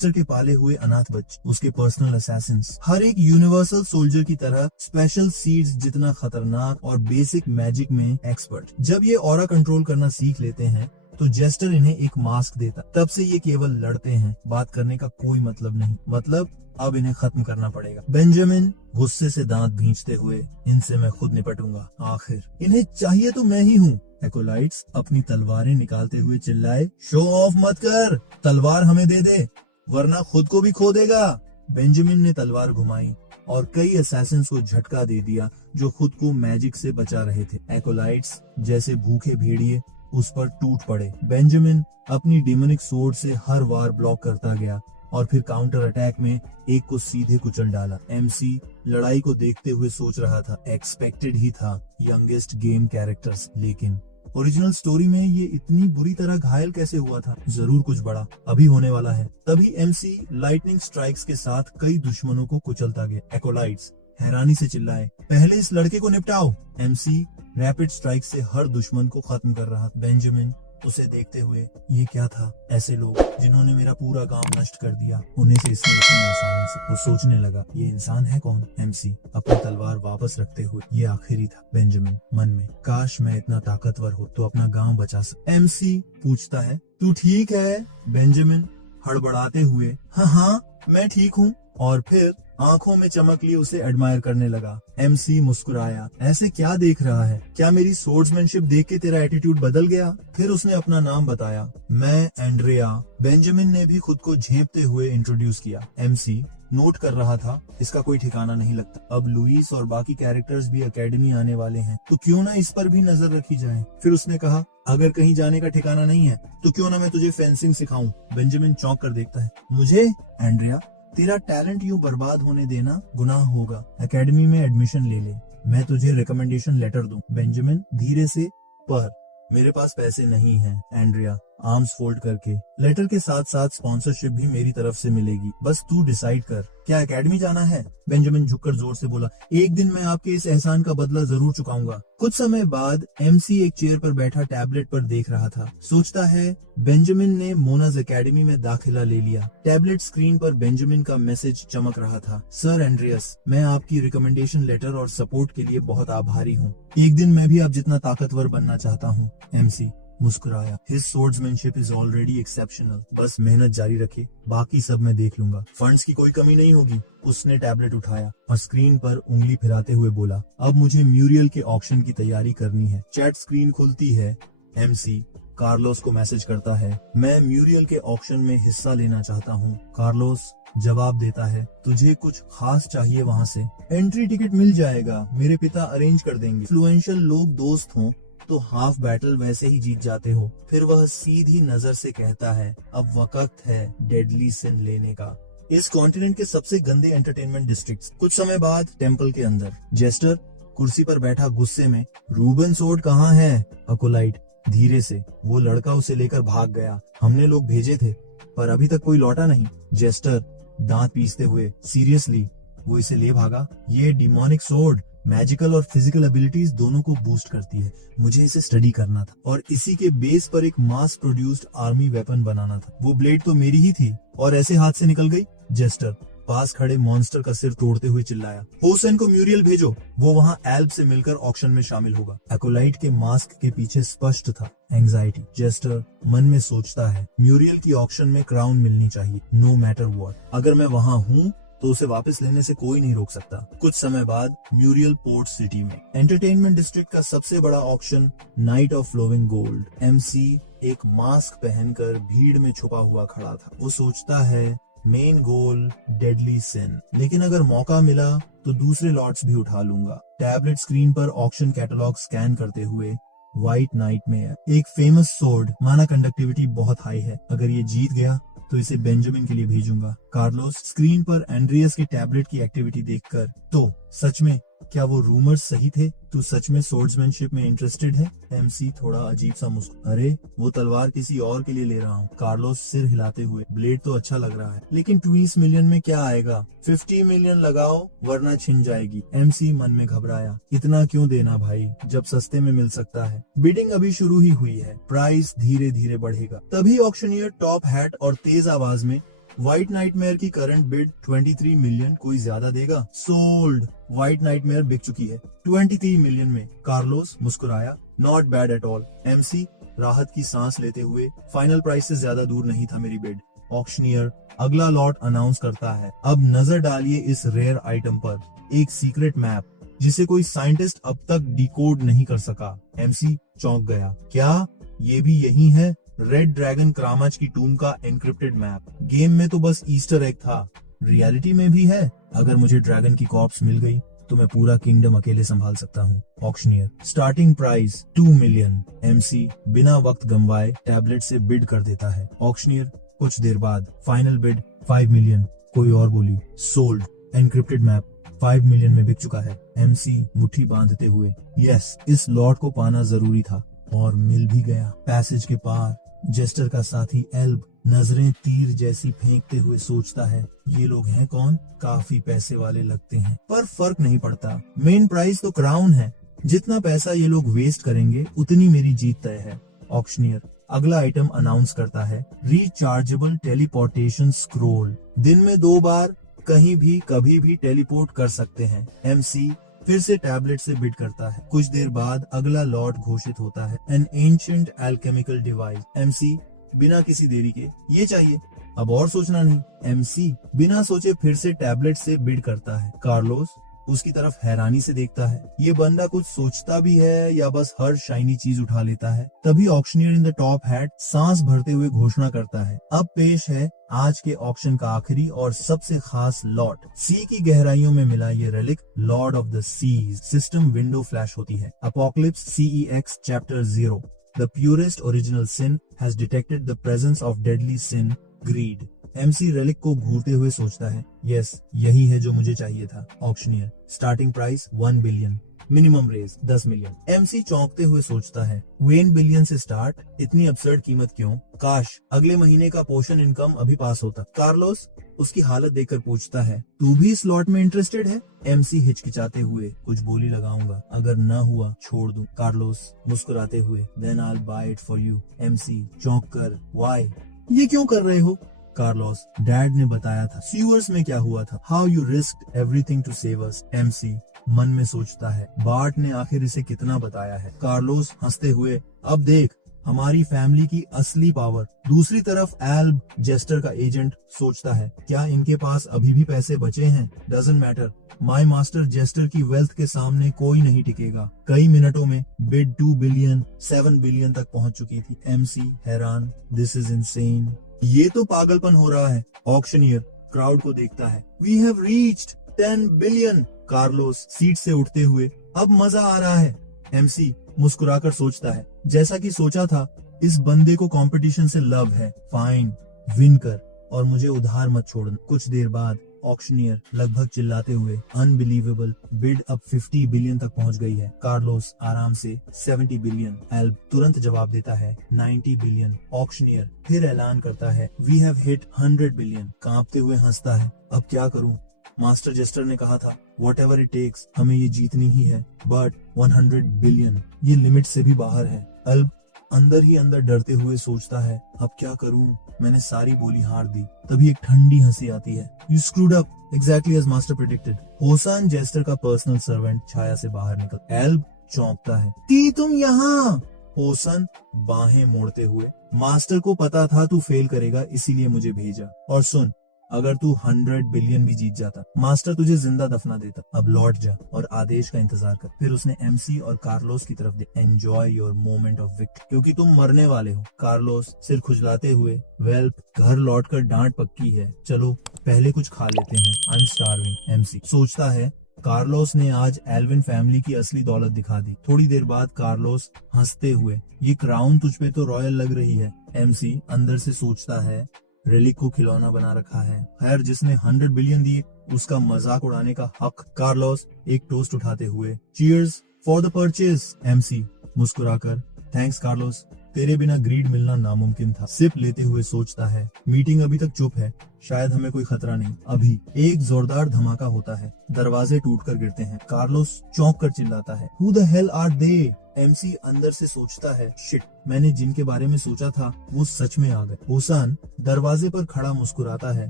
के पाले हुए अनाथ बच्चे, उसके पर्सनल असैसिन्स, हर एक यूनिवर्सल सोल्जर की तरह स्पेशल सीड्स जितना खतरनाक और बेसिक मैजिक में एक्सपर्ट। जब ये ऑरा कंट्रोल करना सीख लेते हैं तो जेस्टर इन्हें एक मास्क देता। तब से ये केवल लड़ते हैं, बात करने का कोई मतलब नहीं। मतलब अब इन्हें खत्म करना पड़ेगा। बेंजामिन गुस्से से दांत भींचते हुए, इनसे मैं खुद निपटूंगा, आखिर इन्हें चाहिए तो मैं ही हूँ। एकोलाइट्स अपनी तलवारें निकालते हुए चिल्लाए, शो ऑफ मत कर, तलवार हमें दे दे वरना खुद को भी खो देगा। बेंजामिन ने तलवार घुमाई और कई असैसिन्स को झटका दे दिया जो खुद को मैजिक से बचा रहे थे। एकोलाइट्स जैसे भूखे भेड़िए उस पर टूट पड़े। बेंजामिन अपनी डेमोनिक सोर्ड से हर वार ब्लॉक करता गया और फिर काउंटर अटैक में एक को सीधे कुचल डाला। एमसी लड़ाई को देखते हुए सोच रहा था, एक्सपेक्टेड ही था, यंगेस्ट गेम कैरेक्टर्स, लेकिन ओरिजिनल स्टोरी में ये इतनी बुरी तरह घायल कैसे हुआ था? जरूर कुछ बड़ा अभी होने वाला है। तभी एमसी लाइटनिंग स्ट्राइक्स के साथ कई दुश्मनों को कुचलता गया। एकोलाइट्स हैरानी से चिल्लाए, पहले इस लड़के को निपटाओ। एमसी रैपिड स्ट्राइक से हर दुश्मन को खत्म कर रहा। बेंजामिन उसे देखते हुए, ये क्या था? ऐसे लोग जिन्होंने मेरा पूरा गांव नष्ट कर दिया, उन्हें से इसने इतनी आसानी से। वो सोचने लगा, ये इंसान है कौन? एमसी अपनी तलवार वापस रखते हुए, ये आखिरी था। बेंजामिन मन में, काश मैं इतना ताकतवर हो तो अपना गांव बचा सक। एमसी पूछता है, तू ठीक है? बेंजामिन हड़बड़ाते हुए, हाँ मैं ठीक हूँ, और फिर आंखों में चमक लिए उसे एडमायर करने लगा। एमसी मुस्कुराया, ऐसे क्या देख रहा है? क्या मेरी सोर्ड्समैनशिप देख के तेरा एटीट्यूड बदल गया? फिर उसने अपना नाम बताया, मैं एंड्रिया। बेंजामिन ने भी खुद को झेपते हुए इंट्रोड्यूस किया। एमसी नोट कर रहा था, इसका कोई ठिकाना नहीं लगता। अब लुइस और बाकी कैरेक्टर्स भी एकेडमी आने वाले हैं, तो क्यों ना इस पर भी नजर रखी जाए। फिर उसने कहा, अगर कहीं जाने का ठिकाना नहीं है तो क्यों ना मैं तुझे फेंसिंग सिखाऊं। बेंजामिन चौंक कर देखता है, मुझे? एंड्रिया, तेरा टैलेंट यूं बर्बाद होने देना गुनाह होगा। एकेडमी में एडमिशन ले ले, मैं तुझे रिकमेंडेशन लेटर दूं। बेंजामिन धीरे से, पर मेरे पास पैसे नहीं हैं। एंड्रिया आर्म्स फोल्ड करके, लेटर के साथ साथ स्पॉन्सरशिप भी मेरी तरफ से मिलेगी, बस तू डिसाइड कर, क्या एकेडमी जाना है? बेंजामिन झुककर जोर से बोला, एक दिन मैं आपके इस एहसान का बदला जरूर चुकाऊंगा। कुछ समय बाद एमसी एक चेयर पर बैठा टैबलेट पर देख रहा था। सोचता है, बेंजामिन ने मोनाज एकेडमी में दाखिला ले लिया। टैबलेट स्क्रीन पर बेंजामिन का मैसेज चमक रहा था, सर एंड्रियस, मैं आपकी रिकमेंडेशन लेटर और सपोर्ट के लिए बहुत आभारी हूँ। एक दिन मैं भी आप जितना ताकतवर बनना चाहता हूँ। एमसी मुस्कुराया, हिज सोर्ड्समैनशिप इज ऑलरेडी एक्सेप्शनल, बस मेहनत जारी रखे, बाकी सब मैं देख लूंगा, फंड्स की कोई कमी नहीं होगी। उसने टैबलेट उठाया और स्क्रीन पर उंगली फिराते हुए बोला, अब मुझे म्यूरियल के ऑक्शन की तैयारी करनी है। चैट स्क्रीन खुलती है। एमसी कार्लोस को मैसेज करता है, मैं म्यूरियल के ऑक्शन में हिस्सा लेना चाहता हूँ। कार्लोस जवाब देता है, तुझे कुछ खास चाहिए वहाँ से? एंट्री टिकट मिल जाएगा, मेरे पिता अरेंज कर देंगे। इन्फ्लुएंशियल लोग दोस्त हों तो हाफ बैटल वैसे ही जीत जाते हो। फिर वह सीधी नजर से कहता है, अब वक्त है डेडली सिन लेने का। इस कॉन्टिनेंट के सबसे गंदे एंटरटेनमेंट डिस्ट्रिक्ट्स। कुछ समय बाद टेम्पल के अंदर जेस्टर कुर्सी पर बैठा गुस्से में, रूबन सोर्ड कहाँ है? अकोलाइट धीरे से, वो लड़का उसे लेकर भाग गया, हमने लोग भेजे थे पर अभी तक कोई लौटा नहीं। जेस्टर दांत पीसते हुए, सीरियसली वो इसे ले भागा? ये डिमोनिक सोर्ड मैजिकल और फिजिकल एबिलिटीज दोनों को बूस्ट करती है, मुझे इसे स्टडी करना था और इसी के बेस पर एक मास प्रोड्यूस्ड आर्मी वेपन बनाना था। वो ब्लेड तो मेरी ही थी और ऐसे हाथ से निकल गई। जेस्टर पास खड़े मॉन्स्टर का सिर तोड़ते हुए चिल्लाया, होसेन को म्यूरियल भेजो, वो वहाँ एल्ब से मिलकर ऑक्शन में शामिल होगा। एकोलाइट के मास्क के पीछे स्पष्ट था एंजाइटी। जेस्टर मन में सोचता है, म्यूरियल की ऑक्शन में क्राउन मिलनी चाहिए, नो मैटर व्हाट। अगर मैं वहाँ हूँ तो उसे वापस लेने से कोई नहीं रोक सकता। कुछ समय बाद म्यूरियल पोर्ट सिटी में एंटरटेनमेंट डिस्ट्रिक्ट का सबसे बड़ा auction, night of flowing gold. MC एक मास्क पहनकर भीड़ में छुपा हुआ खड़ा था। वो सोचता है, मेन गोल डेडली सिन, लेकिन अगर मौका मिला तो दूसरे लॉट्स भी उठा लूंगा। टैबलेट स्क्रीन पर ऑक्शन कैटलॉग स्कैन करते हुए, व्हाइट नाइटमेयर, एक फेमस सोर्ड, माना कंडक्टिविटी बहुत हाई है, अगर ये जीत गया तो इसे बेंजामिन के लिए भेजूंगा। कार्लोस स्क्रीन पर एंड्रियस के टैबलेट की एक्टिविटी देखकर, तो सच में क्या वो रूमर्स सही थे? तू सच में सोर्ड्समैनशिप में इंटरेस्टेड है? एमसी थोड़ा अजीब सा मुस्कुराया, अरे वो तलवार किसी और के लिए ले रहा हूँ। कार्लोस सिर हिलाते हुए, ब्लेड तो अच्छा लग रहा है लेकिन 20 मिलियन में क्या आएगा? 50 मिलियन लगाओ वरना छिन जाएगी। एमसी मन में घबराया, इतना क्यों देना भाई, जब सस्ते में मिल सकता है। बिडिंग अभी शुरू ही हुई है, प्राइस धीरे धीरे बढ़ेगा। तभी ऑक्शनियर टॉप हैट और तेज आवाज में, व्हाइट नाइटमेयर की करंट बिड 23 मिलियन, कोई ज्यादा देगा? सोल्ड। व्हाइट नाइटमेयर बिक चुकी है 23 मिलियन में। कार्लोस मुस्कुराया, not bad at all. MC राहत की सांस लेते हुए, फाइनल प्राइस से ज्यादा दूर नहीं था मेरी बिड। ऑक्शनियर अगला लॉट अनाउंस करता है। अब नजर डालिए इस रेयर आइटम पर, एक सीक्रेट मैप जिसे कोई साइंटिस्ट अब तक डिकोड नहीं कर सका। एमसी चौंक गया। क्या ये भी यही है? रेड ड्रैगन क्रामाच की टूम का एनक्रिप्टेड मैप। गेम में तो बस ईस्टर एग था, रियलिटी में भी है। अगर मुझे ड्रैगन की कॉर्प्स मिल गई तो मैं पूरा किंगडम अकेले संभाल सकता हूँ। Auctioneer starting price 2 million. MC बिना वक्त गंवाए टैबलेट से बिड कर देता है। ऑक्शनियर कुछ देर बाद फाइनल बिड 5 मिलियन। कोई और बोली सोल्ड। एनक्रिप्टेड मैप 5 मिलियन में बिक चुका है। एमसी मुट्ठी बांधते हुए, यस, इस लॉट को पाना जरूरी था और मिल भी गया। पैसेज के पार जेस्टर का साथी एल्ब नजरें तीर जैसी फेंकते हुए सोचता है, ये लोग हैं कौन? काफी पैसे वाले लगते हैं, पर फर्क नहीं पड़ता। मेन प्राइस तो क्राउन है। जितना पैसा ये लोग वेस्ट करेंगे उतनी मेरी जीत तय है। ऑक्शनियर अगला आइटम अनाउंस करता है। Rechargeable teleportation scroll. दिन में 2 बार कहीं भी कभी भी टेलीपोर्ट कर सकते हैं। एमसी फिर से टैबलेट से बिड करता है। कुछ देर बाद अगला लॉट घोषित होता है। An ancient alchemical device. MC बिना किसी देरी के, ये चाहिए, अब और सोचना नहीं। एमसी बिना सोचे फिर से टैबलेट से बिड करता है। कार्लोस उसकी तरफ हैरानी से देखता है। ये बंदा कुछ सोचता भी है या बस हर शाइनी चीज उठा लेता है। तभी auctioneer in the top hat सांस भरते हुए घोषणा करता है, अब पेश है आज के ऑक्शन का आखिरी और सबसे खास लॉट। सी की गहराइयों में मिला ये relic, lord of the seas. System window flash होती है। Apocalypse CEX chapter 0। The purest original sin has detected the presence of deadly sin, greed. MC relic को घूरते हुए सोचता है, यस, यही है जो मुझे चाहिए था। Auctioneer starting price 1 billion. Minimum raise 10 million. MC चौंकते हुए सोचता है, 1 बिलियन से स्टार्ट, इतनी अब्सर्ड कीमत क्यों? काश अगले महीने का पोर्शन इनकम अभी पास होता। कार्लोस उसकी हालत देखकर पूछता है, तू भी इस लॉट में इंटरेस्टेड है? एमसी हिचकिचाते हुए, कुछ बोली लगाऊंगा, अगर न हुआ छोड़ दूं। कार्लोस मुस्कुराते हुए, then I will buy it for you. MC चौंक कर, व्हाई? ये क्यों कर रहे हो? कार्लोस डैड ने बताया था। सीवर्स में क्या हुआ था? How you risked everything to save us. MC मन में सोचता है, बार्ट ने आखिर इसे कितना बताया है। कार्लोस हंसते हुए, अब देख हमारी फैमिली की असली पावर। दूसरी तरफ एल्ब जेस्टर का एजेंट सोचता है, क्या इनके पास अभी भी पैसे बचे हैं? Doesn't matter, my master jester की वेल्थ के सामने कोई नहीं टिकेगा। कई मिनटों में बिड 2 बिलियन 7 बिलियन तक पहुंच चुकी थी। एमसी हैरान, दिस इज इनसेन, ये तो पागलपन हो रहा है। ऑक्शनियर क्राउड को देखता है, we have reached 10 billion. Carlos seat से उठते हुए, अब मजा आ रहा है। एमसी मुस्कुराकर सोचता है, जैसा कि सोचा था, इस बंदे को कंपटीशन से लव है। फाइन, विन कर और मुझे उधार मत छोड़ना। कुछ देर बाद ऑक्शनियर लगभग चिल्लाते हुए, अनबिलीवेबल, बिड अब 50 बिलियन तक पहुंच गई है। कार्लोस आराम से 70 बिलियन। एल्ब तुरंत जवाब देता है, 90 बिलियन। ऑक्शनियर फिर ऐलान करता है, वी हैव हिट 100 बिलियन। कांपते हुए हंसता है, अब क्या करूं? मास्टर जेस्टर ने कहा था, व्हाटएवर इट टेक्स, हमें ये जीतनी ही है। बट 100 बिलियन, ये लिमिट से भी बाहर है। एल्ब अंदर ही अंदर डरते हुए सोचता है, अब क्या करूं? मैंने सारी बोली हार दी। तभी एक ठंडी हंसी आती है। You screwed up, exactly as master predicted. Hosan jester का पर्सनल सर्वेंट छाया से बाहर निकल। एल्ब चौंकता है, ती तुम यहाँ? होसन बाहें मोड़ते हुए, मास्टर को पता था तू फेल करेगा, इसीलिए मुझे भेजा। और सुन, अगर तू 100 बिलियन भी जीत जाता, मास्टर तुझे जिंदा दफना देता। अब लौट जा और आदेश का इंतजार कर। फिर उसने एमसी और कार्लोस की तरफ देखा। Enjoy your moment of victory, क्योंकि तुम मरने वाले हो। कार्लोस सिर खुजलाते हुए, वेल, घर लौटकर डांट पक्की है, चलो पहले कुछ खा लेते हैं, आई एम स्टार्विंग। एमसी सोचता है, कार्लोस ने आज एल्विन फैमिली की असली दौलत दिखा दी। थोड़ी देर बाद कार्लोस हंसते हुए, ये क्राउन तुझ पे तो रॉयल लग रही है। एमसी अंदर से सोचता है, रेलिक को खिलौना बना रखा है। खैर, जिसने 100 बिलियन दिए उसका मजाक उड़ाने का हक। कार्लोस एक टोस्ट उठाते हुए, cheers for the purchase. MC मुस्कुराकर, थैंक्स कार्लोस, तेरे बिना ग्रीड मिलना नामुमकिन था। सिप लेते हुए सोचता है, मीटिंग अभी तक चुप है, शायद हमें कोई खतरा नहीं। अभी एक जोरदार धमाका होता है, दरवाजे टूटकर गिरते हैं। कार्लोस चौंक कर चिल्लाता है, who the hell are they? MC अंदर से सोचता है, शिट, मैंने जिनके बारे में सोचा था वो सच में आ गए। होसान दरवाजे पर खड़ा मुस्कुराता है,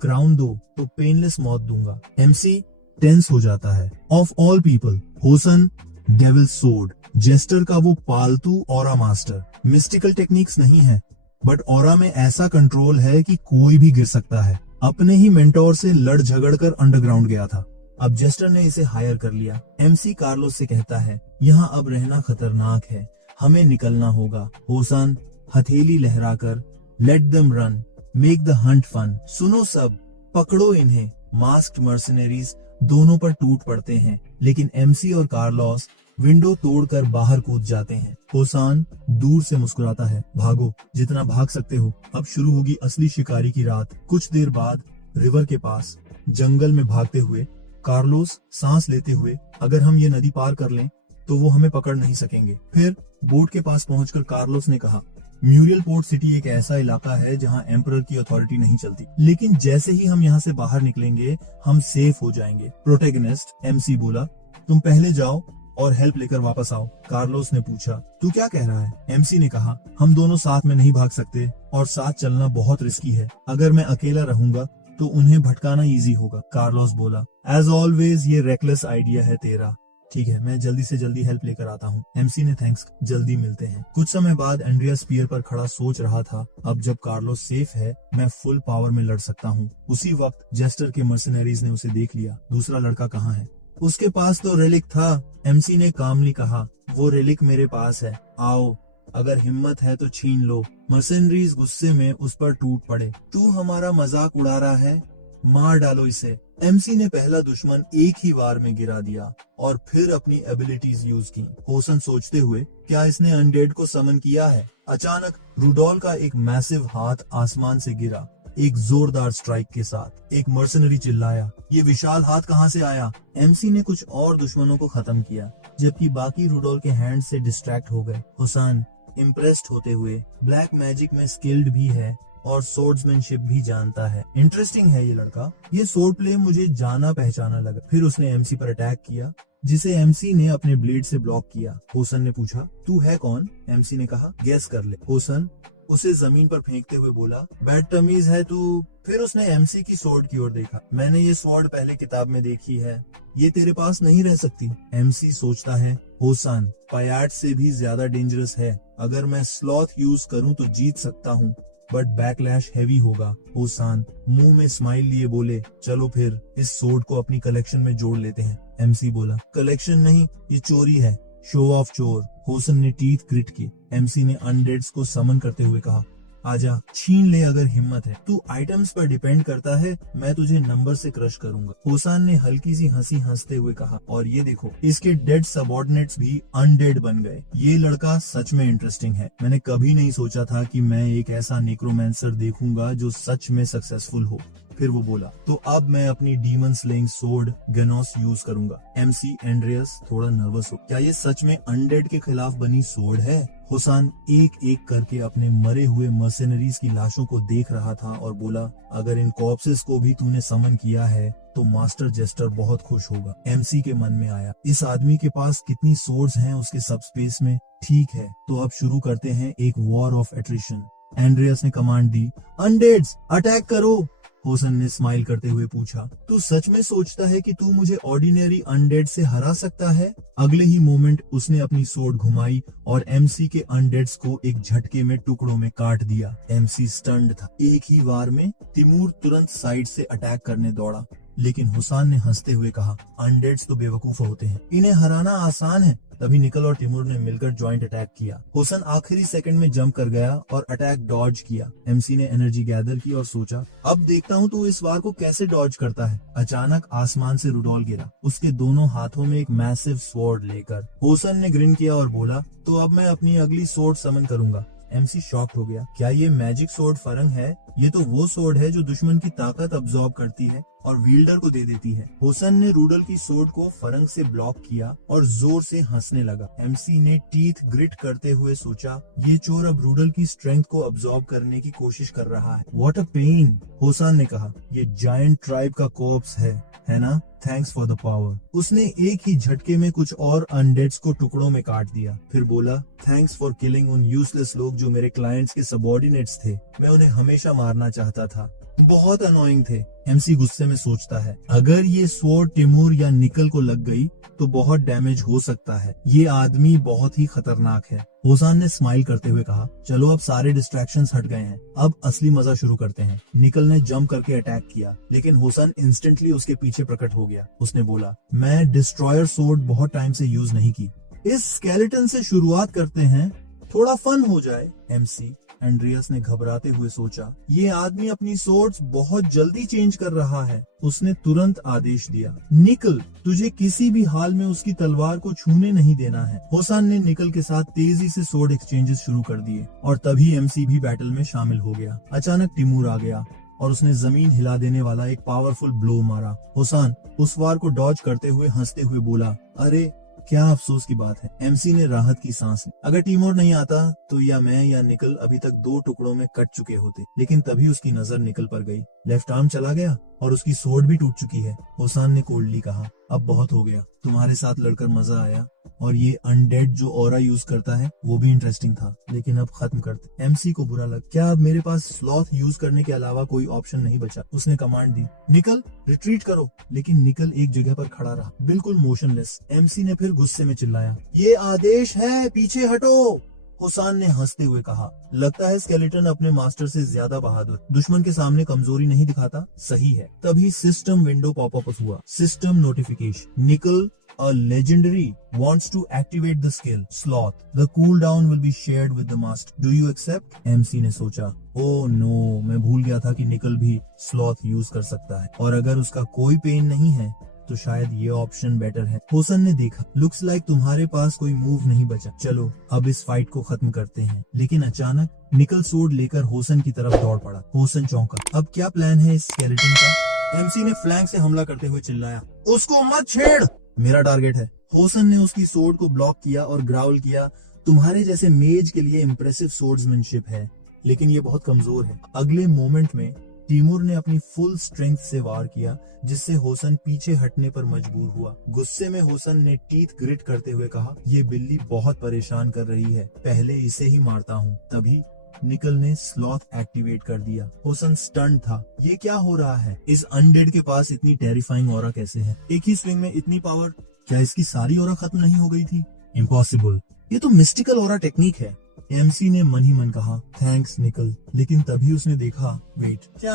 क्राउन दो तो पेनलेस मौत दूंगा। एमसी टेंस हो जाता है। Of all people, Hosan devil sword, jester का वो पालतू ऑरा मास्टर। मिस्टिकल टेक्निक्स नहीं है, बट ऑरा में ऐसा कंट्रोल है कि कोई भी गिर सकता है। अपने ही मेंटोर से लड़ झगड़ कर अंडरग्राउंड गया था, अब जेस्टर ने इसे हायर कर लिया। एमसी कार्लोस से कहता है, यहाँ अब रहना खतरनाक है, हमें निकलना होगा। होसान हथेली लहराकर, let them run, make the hunt fun. सुनो सब, पकड़ो इन्हें। मास्क्ड मर्सिनरीज दोनों पर टूट पड़ते हैं, लेकिन एमसी और कार्लोस विंडो तोड़कर बाहर कूद जाते हैं। होसान दूर से मुस्कुराता है, भागो जितना भाग सकते हो, अब शुरू होगी असली शिकारी की रात। कुछ देर बाद रिवर के पास जंगल में भागते हुए कार्लोस सांस लेते हुए, अगर हम ये नदी पार कर लें तो वो हमें पकड़ नहीं सकेंगे। फिर बोट के पास पहुंचकर कार्लोस ने कहा, म्यूरियल पोर्ट सिटी एक ऐसा इलाका है जहां एम्परर की अथॉरिटी नहीं चलती, लेकिन जैसे ही हम यहाँ से बाहर निकलेंगे हम सेफ हो जाएंगे। प्रोटेगनिस्ट एमसी बोला, तुम पहले जाओ और हेल्प लेकर वापस आओ। कार्लोस ने पूछा, तू क्या कह रहा है? एमसी ने कहा, हम दोनों साथ में नहीं भाग सकते और साथ चलना बहुत रिस्की है। अगर मैं अकेला रहूंगा तो उन्हें भटकाना इजी होगा। कार्लोस बोला, एज ऑलवेज ये रेकलेस आइडिया है तेरा। ठीक है, मैं जल्दी से जल्दी हेल्प लेकर आता हूँ। एमसी ने थैंक्स, जल्दी मिलते हैं। कुछ समय बाद एंड्रियास पियर पर खड़ा सोच रहा था, अब जब कार्लोस सेफ है मैं फुल पावर में लड़ सकता हूँ। उसी वक्त जेस्टर के मर्सिनरीज ने उसे देख लिया। दूसरा लड़का कहाँ है? उसके पास तो रेलिक था, एमसी ने कामली कहा, वो रेलिक मेरे पास है, आओ, अगर हिम्मत है तो छीन लो। मर्सिनरीज गुस्से में उस पर टूट पड़े, तू हमारा मजाक उड़ा रहा है, मार डालो इसे। एमसी ने पहला दुश्मन एक ही वार में गिरा दिया और फिर अपनी एबिलिटीज यूज की। होसन सोचते हुए, क्या इसने अनडेड को समन किया है? अचानक रुडोल का एक मैसिव हाथ आसमान से गिरा, एक जोरदार स्ट्राइक के साथ। एक मर्सनरी चिल्लाया, ये विशाल हाथ कहाँ से आया? एमसी ने कुछ और दुश्मनों को खत्म किया, जबकि बाकी रुडोल के हैंड से डिस्ट्रैक्ट हो गए। हुसैन इम्प्रेस्ड होते हुए, ब्लैक मैजिक में स्किल्ड भी है और सोर्ड्समैनशिप भी जानता है। इंटरेस्टिंग है ये लड़का, ये सोर्ड प्ले मुझे जाना पहचाना लगा। फिर उसने एमसी पर अटैक किया, जिसे एमसी ने अपने ब्लेड से ब्लॉक किया। होसन ने पूछा, तू है कौन? एमसी ने कहा, गेस कर ले। होसन उसे जमीन पर फेंकते हुए बोला, बैड तमीज है तू। फिर उसने एमसी की स्वॉर्ड की ओर देखा, मैंने ये स्वॉर्ड पहले किताब में देखी है, ये तेरे पास नहीं रह सकती। एमसी सोचता है, होसान पायाट से भी ज्यादा डेंजरस है, अगर मैं स्लॉथ यूज करूं तो जीत सकता हूं, बट बैकलैश हैवी होगा। होसान मुंह में स्माइल लिए बोले, चलो फिर इस सोर्ड को अपनी कलेक्शन में जोड़ लेते हैं। एमसी बोला, कलेक्शन नहीं, ये चोरी है, शो ऑफ चोर। होसन ने टीथ ग्रिट की। एमसी ने अनडेड्स को समन करते हुए कहा, आजा, छीन ले अगर हिम्मत है। तू आइटम्स पर डिपेंड करता है, मैं तुझे नंबर से क्रश करूंगा। होसान ने हल्की सी हंसी हंसते हुए कहा, और ये देखो, इसके डेड सबऑर्डिनेट्स भी अनडेड बन गए। ये लड़का सच में इंटरेस्टिंग है। मैंने कभी नहीं सोचा था कि मैं एक ऐसा नेक्रोमैंसर देखूंगा जो सच में सक्सेसफुल हो। फिर वो बोला, तो अब मैं अपनी डीमन स्लेइंग सोर्ड गनोस यूज करूंगा। एमसी एंड्रियस थोड़ा नर्वस हो, क्या ये सच में अनडेड के खिलाफ बनी सोर्ड है? होसान एक एक करके अपने मरे हुए मर्सिनरीज की लाशों को देख रहा था और बोला, अगर इन कॉर्प्सेस को भी तूने समन किया है तो मास्टर जेस्टर बहुत खुश होगा। एमसी के मन में आया, इस आदमी के पास कितनी सोर्ड्स हैं उसके सबस्पेस में। ठीक है, तो अब शुरू करते हैं एक वॉर ऑफ एट्रिशन। एंड्रियस ने कमांड दी, अनडेड्स अटैक करो। होसन ने स्माइल करते हुए पूछा, तू सच में सोचता है कि तू मुझे ऑर्डिनरी अनडेड से हरा सकता है? अगले ही मोमेंट उसने अपनी सोर्ड घुमाई और एमसी के अनडेड्स को एक झटके में टुकड़ों में काट दिया। एमसी स्टन्ड था। एक ही वार में तिमूर तुरंत साइड से अटैक करने दौड़ा, लेकिन हुसैन ने हंसते हुए कहा, अनडेड्स तो बेवकूफ होते हैं, इन्हें हराना आसान है। तभी निकल और तिमूर ने मिलकर जॉइंट अटैक किया। हुसैन आखिरी सेकंड में जंप कर गया और अटैक डॉज किया। एमसी ने एनर्जी गैदर की और सोचा, अब देखता हूँ तू इस वार को कैसे डॉज करता है। अचानक आसमान से रुडोल गिरा, उसके दोनों हाथों में एक मैसिव स्वॉर्ड लेकर। हुसैन ने ग्रिन किया और बोला, तो अब मैं अपनी अगली स्वॉर्ड समन करूंगा। एमसी शॉक्ड हो गया। क्या ये मैजिक सोर्ड फरंग है? ये तो वो सोर्ड है जो दुश्मन की ताकत अब्सॉर्ब करती है और विल्डर को दे देती है। होसन ने रूडल की सोर्ड को फरंग से ब्लॉक किया और जोर से हंसने लगा। एमसी ने टीथ ग्रिट करते हुए सोचा, ये चोर अब रूडल की स्ट्रेंथ को अब्सॉर्ब करने की कोशिश कर रहा है। व्हाट अ पेन, होसान ने कहा। ये जायंट ट्राइब का कॉर्प्स है ना? Thanks for the power. उसने एक ही झटके में कुछ और अनडेड्स को टुकड़ों में काट दिया। फिर बोला, थैंक्स फॉर किलिंग उन यूजलेस लोग जो मेरे क्लाइंट्स के सबऑर्डिनेट्स थे। मैं उन्हें हमेशा मारना चाहता था, बहुत अनोइंग थे। एमसी गुस्से में सोचता है, अगर ये स्वॉर्ड टिमूर या निकल को लग गई तो बहुत डैमेज हो सकता है। ये आदमी बहुत ही खतरनाक है। होसान ने स्माइल करते हुए कहा, चलो अब सारे डिस्ट्रैक्शंस हट गए हैं, अब असली मजा शुरू करते हैं। निकल ने जंप करके अटैक किया, लेकिन होसान इंस्टेंटली उसके पीछे प्रकट हो गया। उसने बोला, मैं डिस्ट्रॉयर सोर्ड बहुत टाइम से यूज नहीं की। इस स्केलेटन से शुरुआत करते हैं, थोड़ा फन हो जाए। एमसी एंड्रियस ने घबराते हुए सोचा, ये आदमी अपनी सोर्ड्स बहुत जल्दी चेंज कर रहा है। उसने तुरंत आदेश दिया, निकल, तुझे किसी भी हाल में उसकी तलवार को छूने नहीं देना है। होसान ने निकल के साथ तेजी से सोर्ड एक्सचेंजेस शुरू कर दिए और तभी एमसी भी बैटल में शामिल हो गया। अचानक टिमूर आ गया और उसने जमीन हिला देने वाला एक पावरफुल ब्लो मारा। होसान उस वार को डॉज करते हुए हंसते हुए बोला, अरे क्या अफसोस की बात है। एमसी ने राहत की सांस ली। अगर टिमोर नहीं आता तो या मैं या निकल अभी तक 2 टुकड़ों में कट चुके होते। लेकिन तभी उसकी नजर निकल पर गई। लेफ्ट आर्म चला गया और उसकी सोर्ड भी टूट चुकी है। होसान ने कोल्डली कहा, अब बहुत हो गया, तुम्हारे साथ लड़कर मजा आया और ये अनडेड जो ऑरा यूज करता है वो भी इंटरेस्टिंग था, लेकिन अब खत्म करते। एमसी को बुरा लगा, क्या अब मेरे पास स्लॉथ यूज करने के अलावा कोई ऑप्शन नहीं बचा? उसने कमांड दी, निकल रिट्रीट करो। लेकिन निकल एक जगह पर खड़ा रहा, बिल्कुल मोशनलेस। एमसी ने फिर गुस्से में चिल्लाया, ये आदेश है, पीछे हटो। होसान ने हंसते हुए कहा, लगता है स्केलेटन अपने मास्टर से ज्यादा बहादुर। दुश्मन के सामने कमजोरी नहीं दिखाता। सही है। तभी सिस्टम विंडो पॉपअप हुआ। सिस्टम नोटिफिकेशन, निकल a legendary wants to activate the skill sloth. The cooldown will be shared with the master. Do you accept? MC ने सोचा, ओह नो, मैं भूल गया था कि निकल भी स्लॉथ यूज कर सकता है और अगर उसका कोई पेन नहीं है तो शायद ये ऑप्शन बेटर है। होसन ने देखा, लुक्स लाइक तुम्हारे पास कोई मूव नहीं बचा, चलो अब इस फाइट को खत्म करते हैं। लेकिन अचानक निकल सोर्ड लेकर होसन की तरफ दौड़ पड़ा। होसन चौंका, अब क्या प्लान है इस स्केलेटन का? एमसी ने फ्लैंक से हमला करते हुए चिल्लाया, उसको मत छेड़, मेरा टारगेट है। होसन ने उसकी सोर्ड को ब्लॉक किया और ग्राउल किया, तुम्हारे जैसे मेज के लिए इम्प्रेसिव सोर्ड्समैनशिप है, लेकिन ये बहुत कमजोर है। अगले मोमेंट में टिमूर ने अपनी फुल स्ट्रेंथ से वार किया, जिससे होसन पीछे हटने पर मजबूर हुआ। गुस्से में होसन ने टीथ ग्रिट करते हुए कहा, ये बिल्ली बहुत परेशान कर रही है, पहले इसे ही मारता हूँ। तभी निकल ने स्लॉथ एक्टिवेट कर दिया। होसन स्टन था, ये क्या हो रहा है? इस अनडेड के पास इतनी टेरिफाइंग ऑरा कैसे है? एक ही स्विंग में इतनी पावर? क्या इसकी सारी ऑरा खत्म नहीं हो गई थी? इम्पॉसिबल, ये तो मिस्टिकल ऑरा टेक्निक है। एमसी ने मन ही मन कहा, थैंक्स निकल। लेकिन तभी उसने देखा, वेट, क्या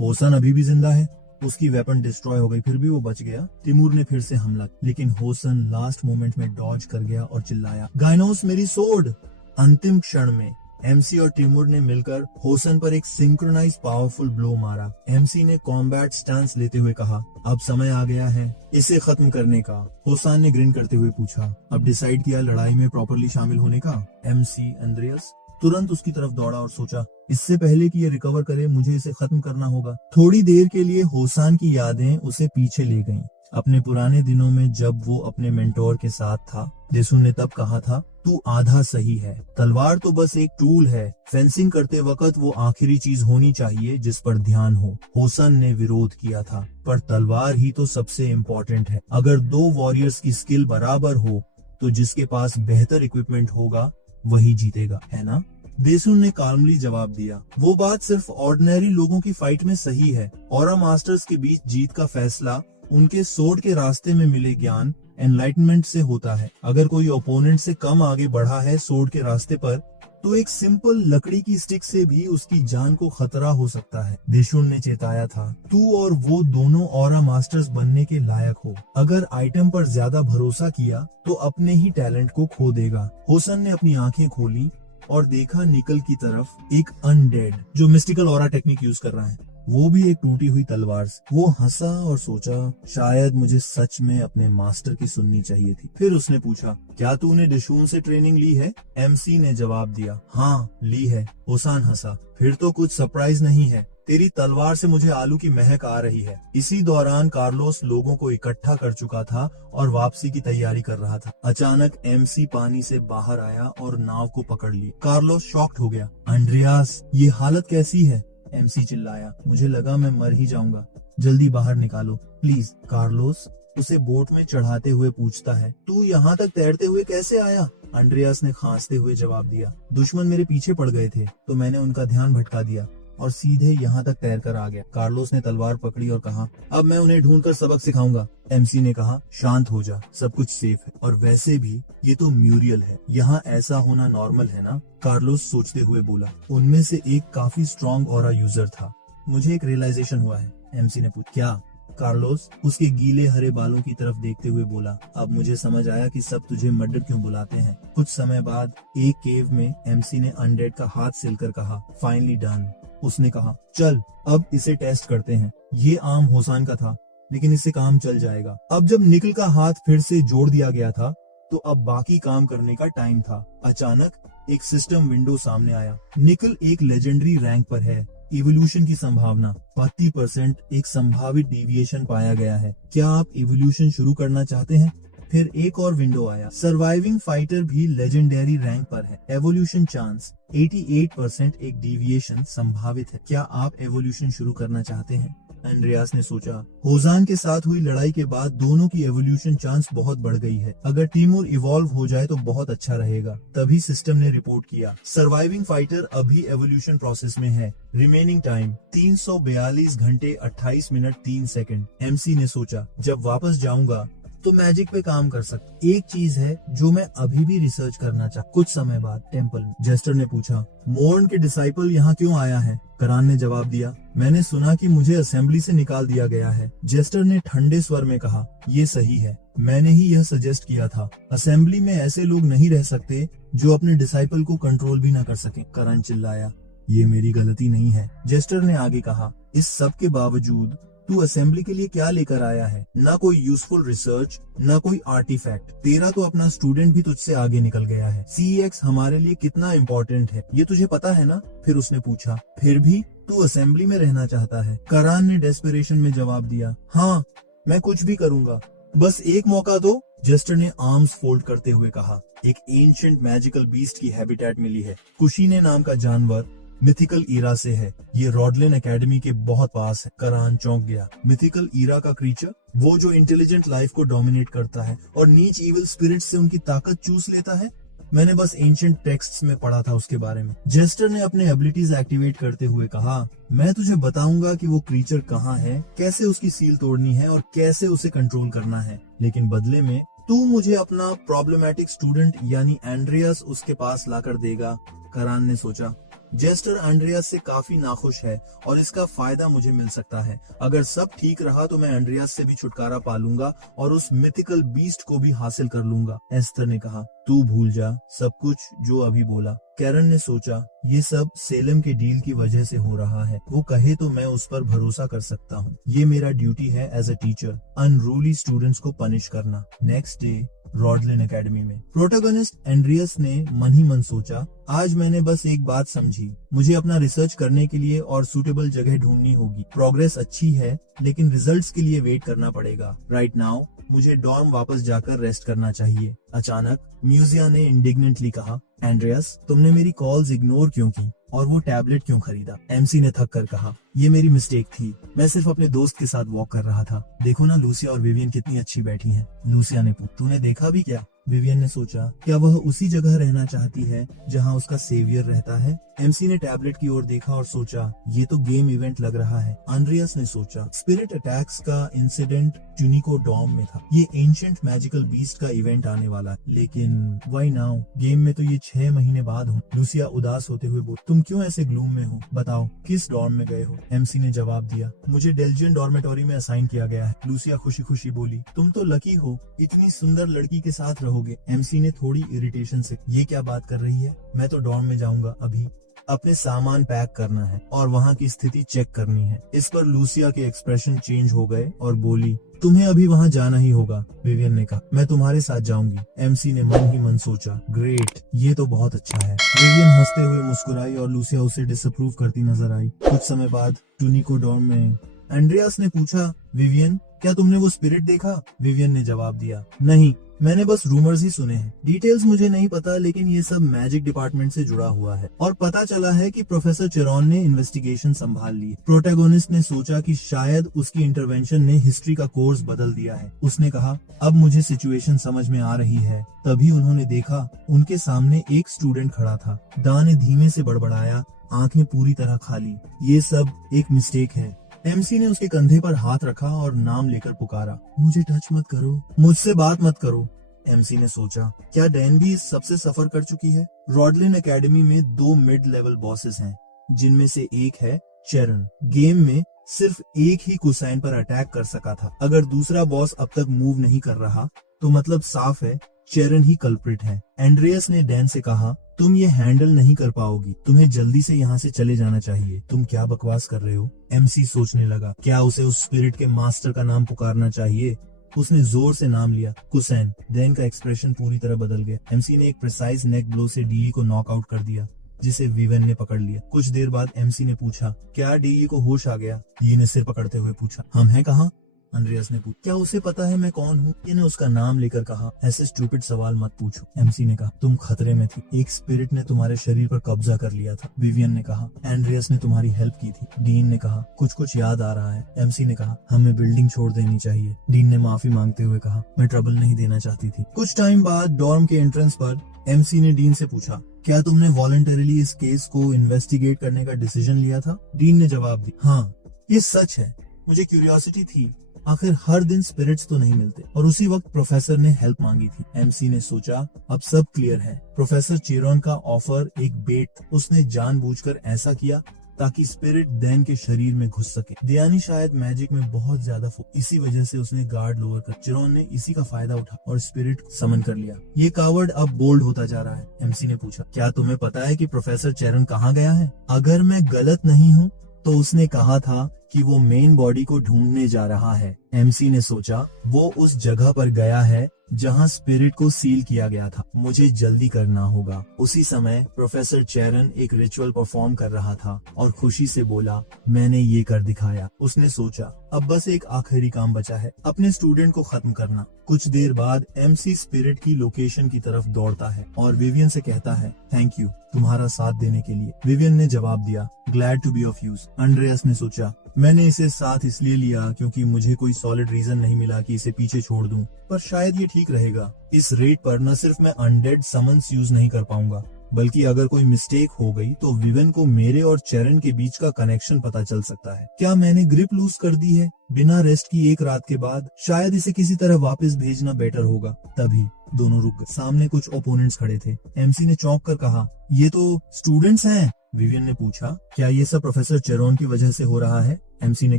होसन अभी भी जिंदा है? उसकी वेपन डिस्ट्रॉय हो गई, फिर भी वो बच गया। तिमूर ने फिर से हमला, लेकिन होसन लास्ट मोमेंट में डॉज कर गया और चिल्लाया, गाइनोस मेरी सोर्ड। अंतिम क्षण में एमसी और टिमूर ने मिलकर होसन पर एक सिंक्रोनाइज पावरफुल ब्लो मारा। एमसी ने कॉम्बैट स्टांस लेते हुए कहा, अब समय आ गया है इसे खत्म करने का। होसान ने ग्रिन करते हुए पूछा, अब डिसाइड किया लड़ाई में प्रॉपरली शामिल होने का? एमसी एंड्रियस तुरंत उसकी तरफ दौड़ा और सोचा, इससे पहले कि ये रिकवर करे मुझे इसे खत्म करना होगा। थोड़ी देर के लिए होसान की यादें उसे पीछे ले गईं। अपने पुराने दिनों में जब वो अपने मेंटोर के साथ था, देसु ने तब कहा था, तू आधा सही है, तलवार तो बस एक टूल है, फेंसिंग करते वक्त वो आखिरी चीज होनी चाहिए जिस पर ध्यान हो। होसन ने विरोध किया था, पर तलवार ही तो सबसे इम्पोर्टेंट है। अगर 2 वॉरियर्स की स्किल बराबर हो तो जिसके पास बेहतर इक्विपमेंट होगा वही जीतेगा, है ना? देसु ने काल्मली जवाब दिया, वो बात सिर्फ ऑर्डिनरी लोगों की फाइट में सही है। ऑरा मास्टर्स के बीच जीत का फैसला उनके सोर्ड के रास्ते में मिले ज्ञान एनलाइटमेंट से होता है। अगर कोई ओपोनेंट से कम आगे बढ़ा है सोर्ड के रास्ते पर, तो एक सिंपल लकड़ी की स्टिक से भी उसकी जान को खतरा हो सकता है। देशुन ने चेताया था, तू और वो दोनों ऑरा मास्टर्स बनने के लायक हो। अगर आइटम पर ज्यादा भरोसा किया तो अपने ही टैलेंट को खो देगा। होसन ने अपनी आंखें खोली और देखा निकल की तरफ एक अनडेड जो मिस्टिकल ऑरा टेक्निक यूज कर रहा है। वो भी एक टूटी हुई तलवार से। वो हंसा और सोचा शायद मुझे सच में अपने मास्टर की सुननी चाहिए थी। फिर उसने पूछा, क्या तूने डिशून से ट्रेनिंग ली है? एमसी ने जवाब दिया, हाँ ली है। होसान हंसा, फिर तो कुछ सरप्राइज नहीं है, तेरी तलवार से मुझे आलू की महक आ रही है। इसी दौरान कार्लोस लोगों को इकट्ठा कर चुका था और वापसी की तैयारी कर रहा था। अचानक एमसी पानी से बाहर आया और नाव को पकड़ ली। कार्लोस शॉक्ड हो गया। अंड्रियास, ये हालत कैसी है? एमसी चिल्लाया, मुझे लगा मैं मर ही जाऊंगा। जल्दी बाहर निकालो प्लीज। कार्लोस उसे बोट में चढ़ाते हुए पूछता है, तू यहाँ तक तैरते हुए कैसे आया? अंड्रियास ने खांसते हुए जवाब दिया, दुश्मन मेरे पीछे पड़ गए थे तो मैंने उनका ध्यान भटका दिया और सीधे यहाँ तक तैर कर आ गया। कार्लोस ने तलवार पकड़ी और कहा, अब मैं उन्हें ढूंढकर सबक सिखाऊंगा। एमसी ने कहा, शांत हो जा, सब कुछ सेफ है, और वैसे भी ये तो म्यूरियल है, यहाँ ऐसा होना नॉर्मल है ना? कार्लोस सोचते हुए बोला, उनमें से एक काफी स्ट्रॉन्ग ऑरा यूजर था। मुझे एक रियलाइजेशन हुआ है। एमसी ने पूछा, क्या? कार्लोस उसके गीले हरे बालों की तरफ देखते हुए बोला, अब मुझे समझ आया कि सब तुझे मर्डर क्यों बुलाते हैं। कुछ समय बाद एक केव में एमसी ने अनडेड का हाथ सिलकर कहा, फाइनली डन। उसने कहा, चल अब इसे टेस्ट करते हैं। ये आम होसान का था लेकिन इससे काम चल जाएगा। अब जब निकल का हाथ फिर से जोड़ दिया गया था तो अब बाकी काम करने का टाइम था। अचानक एक सिस्टम विंडो सामने आया। निकल एक लेजेंडरी रैंक पर है। इवोल्यूशन की संभावना 32%, एक संभावित डेविएशन पाया गया है। क्या आप इवोल्यूशन शुरू करना चाहते हैं? फिर एक और विंडो आया। सर्वाइविंग फाइटर भी लेजेंडरी रैंक पर है। एवोल्यूशन चांस 88%, एक डेविएशन संभावित है। क्या आप एवोल्यूशन शुरू करना चाहते हैं? एंड्रियास ने सोचा, होजान के साथ हुई लड़ाई के बाद दोनों की एवोल्यूशन चांस बहुत बढ़ गई है। अगर टीमूर इवॉल्व हो जाए तो बहुत अच्छा रहेगा। तभी सिस्टम ने रिपोर्ट किया, सर्वाइविंग फाइटर अभी एवोल्यूशन प्रोसेस में है। रिमेनिंग टाइम 342 घंटे 28 मिनट 3 सेकंड। एमसी ने सोचा, जब वापस जाऊंगा तो मैजिक पे काम कर सकता। एक चीज है जो मैं अभी भी रिसर्च करना चाहता। कुछ समय बाद टेम्पल में जेस्टर ने पूछा, मोर्न के डिसाइपल यहाँ क्यों आया है? करान ने जवाब दिया, मैंने सुना कि मुझे असेंबली से निकाल दिया गया है। जेस्टर ने ठंडे स्वर में कहा, ये सही है, मैंने ही यह सजेस्ट किया था। असेंबली में ऐसे लोग नहीं रह सकते जो अपने डिसाइपल को कंट्रोल भी न कर सके। करान चिल्लाया, ये मेरी गलती नहीं है। जेस्टर ने आगे कहा, इस सब के बावजूद तू असेंबली के लिए क्या लेकर आया है? ना कोई यूजफुल रिसर्च, ना कोई आर्टिफैक्ट। तेरा तो अपना स्टूडेंट भी तुझसे आगे निकल गया है। CX हमारे लिए कितना इम्पोर्टेंट है, ये तुझे पता है ना? फिर उसने पूछा, फिर भी तू असेंबली में रहना चाहता है? करान ने डेस्परेशन में जवाब दिया, हाँ मैं कुछ भी करूंगा, बस एक मौका दो। जेस्टर ने आर्म्स फोल्ड करते हुए कहा, एक एंशिएंट मैजिकल बीस्ट की हैबिटेट मिली है। कुशीने नाम का जानवर मिथिकल ईरा से है। ये रॉडलिन एकेडमी के बहुत पास है। करान चौंक गया। मिथिकल ईरा का क्रीचर, वो जो इंटेलिजेंट लाइफ को डोमिनेट करता है और नीच इविल स्पिरिट से उनकी ताकत चूस लेता है? मैंने बस एंशिएंट टेक्स्ट्स में पढ़ा था उसके बारे में। जेस्टर ने अपने एबिलिटीज एक्टिवेट करते हुए कहा, मैं तुझे बताऊंगा कि वो क्रीचर कहाँ है, कैसे उसकी सील तोड़नी है और कैसे उसे कंट्रोल करना है, लेकिन बदले में तू मुझे अपना प्रॉब्लमैटिक स्टूडेंट यानी एंड्रियास उसके पास लाकर देगा। करान ने सोचा, जेस्टर एंड्रियास से काफी नाखुश है और इसका फायदा मुझे मिल सकता है। अगर सब ठीक रहा तो मैं एंड्रियास से भी छुटकारा पा लूंगा और उस मिथिकल बीस्ट को भी हासिल कर लूंगा। एस्थर ने कहा, तू भूल जा सब कुछ जो अभी बोला। कैरन ने सोचा, ये सब सेलम के डील की वजह से हो रहा है। वो कहे तो मैं उस पर भरोसा कर सकता हूँ। ये मेरा ड्यूटी है as a teacher, unruly students को पनिश करना। नेक्स्ट डे रॉडलिन एकेडमी में प्रोटोगनिस्ट एंड्रियास ने मन ही मन सोचा, आज मैंने बस एक बात समझी, मुझे अपना रिसर्च करने के लिए और सूटेबल जगह ढूंढनी होगी। प्रोग्रेस अच्छी है लेकिन रिजल्ट्स के लिए वेट करना पड़ेगा। राइट नाउ मुझे डॉर्म वापस जाकर रेस्ट करना चाहिए। अचानक म्यूजिया ने इंडिग्नेंटली कहा, एंड्रियास तुमने मेरी कॉल्स इग्नोर क्यों की और वो टैबलेट क्यों खरीदा? एमसी ने थक कर कहा, ये मेरी मिस्टेक थी, मैं सिर्फ अपने दोस्त के साथ वॉक कर रहा था। देखो ना लूसिया और विवियन कितनी अच्छी बैठी हैं। लूसिया ने पूछा, तूने देखा भी क्या? विवियन ने सोचा, क्या वह उसी जगह रहना चाहती है जहां उसका सेवियर रहता है? एमसी ने टैबलेट की ओर देखा और सोचा, ये तो गेम इवेंट लग रहा है। एंड्रियास ने सोचा, स्पिरिट अटैक्स का इंसिडेंट ट्यूनिको डॉम में था, ये एंशिएंट मैजिकल बीस्ट का इवेंट आने वाला है, लेकिन व्हाई नाउ? गेम में तो ये 6 महीने बाद हो। लूसिया उदास होते हुए बोली, तुम क्यों ऐसे ग्लूम में हो? बताओ किस डॉर्म में गए हो? एमसी ने जवाब दिया, मुझे डेल्जियन डॉर्मेटोरी में असाइन किया गया है। लूसिया खुशी खुशी बोली, तुम तो लकी हो, इतनी सुंदर लड़की के साथ रहोगे। एमसी ने थोड़ी इरिटेशन से, ये क्या बात कर रही है, मैं तो डॉर्म में जाऊंगा अभी। अपने सामान पैक करना है और वहाँ की स्थिति चेक करनी है। इस पर लूसिया के एक्सप्रेशन चेंज हो गए और बोली, तुम्हें अभी वहाँ जाना ही होगा। विवियन ने कहा, मैं तुम्हारे साथ जाऊंगी। एमसी ने मन ही मन सोचा, ग्रेट, ये तो बहुत अच्छा है। विवियन हंसते हुए मुस्कुराई और लूसिया उसे डिसअप्रूव करती नजर आई। कुछ समय बाद टुनिको डॉर्म में एंड्रियास ने पूछा, विवियन, क्या तुमने वो स्पिरिट देखा? विवियन ने जवाब दिया, नहीं, मैंने बस रूमर्स ही सुने हैं। डिटेल्स मुझे नहीं पता, लेकिन ये सब मैजिक डिपार्टमेंट से जुड़ा हुआ है और पता चला है कि प्रोफेसर चेरोन ने इन्वेस्टिगेशन संभाल ली। प्रोटैगोनिस्ट ने सोचा कि शायद उसकी इंटरवेंशन ने हिस्ट्री का कोर्स बदल दिया है। उसने कहा, अब मुझे सिचुएशन समझ में आ रही है। तभी उन्होंने देखा, उनके सामने एक स्टूडेंट खड़ा था। डा ने धीमे से बड़बड़ाया, आंखें पूरी तरह खाली। ये सब एक मिस्टेक है। एमसी ने उसके कंधे पर हाथ रखा और नाम लेकर पुकारा, मुझे टच मत करो, मुझसे बात मत करो। एमसी ने सोचा, क्या डैन भी इस सबसे सफर कर चुकी है? रॉडलिन एकेडमी में 2 मिड लेवल बॉसेस हैं, जिनमें से एक है चेरन। गेम में सिर्फ एक ही कुसैन पर अटैक कर सका था। अगर दूसरा बॉस अब तक मूव नहीं कर रहा तो मतलब साफ है चेरन ही कल्प्रिट है। एंड्रियस ने डैन से कहा, तुम ये हैंडल नहीं कर पाओगी, तुम्हें जल्दी से यहाँ से चले जाना चाहिए। तुम क्या बकवास कर रहे हो? एमसी सोचने लगा, क्या उसे उस स्पिरिट के मास्टर का नाम पुकारना चाहिए? उसने जोर से नाम लिया, कुसैन। डैन का एक्सप्रेशन पूरी तरह बदल गया। एमसी ने एक प्रिसाइज नेक ब्लो से डीई को नॉकआउट कर दिया, जिसे विवेन ने पकड़ लिया। कुछ देर बाद एमसी ने पूछा, क्या डीई को होश आ गया? डीई ने सिर पकड़ते हुए पूछा, हम हैं कहाँ? एंड्रियास ने पूछा, क्या उसे पता है मैं कौन हूँ? ने उसका नाम लेकर कहा, ऐसे स्टूपिड सवाल मत पूछो। एमसी ने कहा, तुम खतरे में थी, एक स्पिरिट ने तुम्हारे शरीर पर कब्जा कर लिया था। विवियन ने कहा, एंड्रियास ने तुम्हारी हेल्प की थी। डीन ने कहा, कुछ याद आ रहा है। एमसी ने कहा, हमें बिल्डिंग छोड़ देनी चाहिए। डीन ने माफी मांगते हुए कहा, मैं ट्रबल नहीं देना चाहती थी। कुछ टाइम बाद डॉर्म के एंट्रेंस पर एमसी ने डीन से पूछा, क्या तुमने वॉलंटरीली इस केस को इन्वेस्टिगेट करने का डिसीजन लिया था? डीन ने जवाब दिया, हाँ, ये सच है, मुझे क्यूरियोसिटी थी, आखिर हर दिन स्पिरिट्स तो नहीं मिलते। और उसी वक्त प्रोफेसर ने हेल्प मांगी थी। एमसी ने सोचा, अब सब क्लियर है। प्रोफेसर चेरोन का ऑफर एक बेट था। उसने जानबूझकर ऐसा किया ताकि स्पिरिट डैन के शरीर में घुस सके। दियानी शायद मैजिक में बहुत ज्यादा इसी वजह से उसने गार्ड लोअर कर। चेरोन ने इसी का फायदा उठा और स्पिरिट समन कर लिया। ये कावर्ड अब बोल्ड होता जा रहा है। एमसी ने पूछा, क्या तुम्हें पता है कि प्रोफेसर चेरोन कहाँ गया है? अगर मैं गलत नहीं हूँ तो उसने कहा था कि वो मेन बॉडी को ढूंढने जा रहा है। एमसी ने सोचा, वो उस जगह पर गया है जहां स्पिरिट को सील किया गया था। मुझे जल्दी करना होगा। उसी समय प्रोफेसर चेरन एक रिचुअल परफॉर्म कर रहा था और खुशी से बोला, मैंने ये कर दिखाया। उसने सोचा, अब बस एक आखिरी काम बचा है, अपने स्टूडेंट को खत्म करना। कुछ देर बाद एमसी स्पिरिट की लोकेशन की तरफ दौड़ता है और विवियन से कहता है, थैंक यू तुम्हारा साथ देने के लिए। विवियन ने जवाब दिया, glad to be of use. Andreas ने सोचा, मैंने इसे साथ इसलिए लिया क्योंकि मुझे कोई सॉलिड रीजन नहीं मिला कि इसे पीछे छोड़ दूं, पर शायद ये ठीक रहेगा। इस रेट पर न सिर्फ मैं अनडेड समन्स यूज नहीं कर पाऊंगा, बल्कि अगर कोई मिस्टेक हो गई तो विवेन को मेरे और चेरन के बीच का कनेक्शन पता चल सकता है। क्या मैंने ग्रिप लूज कर दी है? बिना रेस्ट की एक रात के बाद शायद इसे किसी तरह वापस भेजना बेटर होगा। तभी दोनों रुक गए। सामने कुछ ओपोनेंट्स खड़े थे। एमसी ने चौंक कर कहा, ये तो स्टूडेंट्स हैं। विवियन ने पूछा, क्या ये सब प्रोफेसर चेरोन की वजह से हो रहा है? एमसी ने